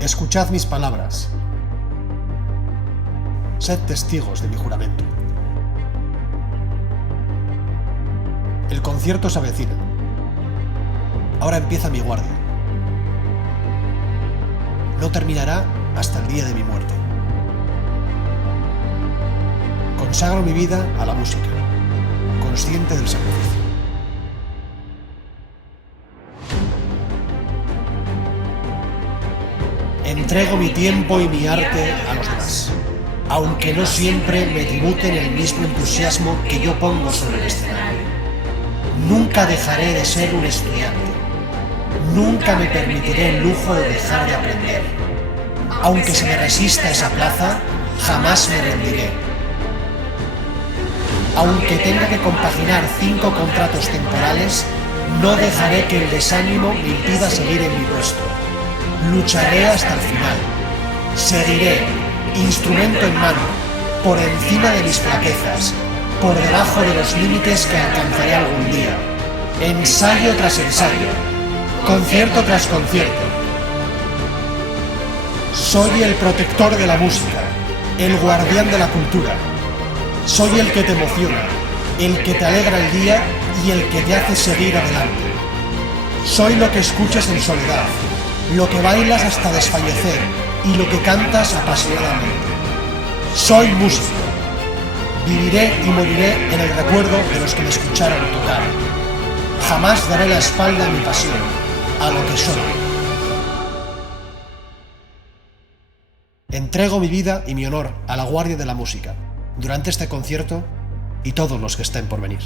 Escuchad mis palabras. Sed testigos de mi juramento. El concierto se avecina. Ahora empieza mi guardia. No terminará hasta el día de mi muerte. Consagro mi vida a la música, consciente del sacrificio. Entrego mi tiempo y mi arte a los demás, aunque no siempre me tributen el mismo entusiasmo que yo pongo sobre el escenario. Nunca dejaré de ser un estudiante. Nunca me permitiré el lujo de dejar de aprender. Aunque se me resista esa plaza, jamás me rendiré. Aunque tenga que compaginar 5 contratos temporales, no dejaré que el desánimo me impida seguir en mi puesto. Lucharé hasta el final. Seguiré, instrumento en mano, por encima de mis flaquezas, por debajo de los límites que alcanzaré algún día. Ensayo tras ensayo, concierto tras concierto. Soy el protector de la música, el guardián de la cultura. Soy el que te emociona, el que te alegra el día y el que te hace seguir adelante. Soy lo que escuchas en soledad, lo que bailas hasta desfallecer y lo que cantas apasionadamente. Soy músico. Viviré y moriré en el recuerdo de los que me escucharon tocar. Jamás daré la espalda a mi pasión, a lo que soy. Entrego mi vida y mi honor a la guardia de la música, durante este concierto y todos los que estén por venir.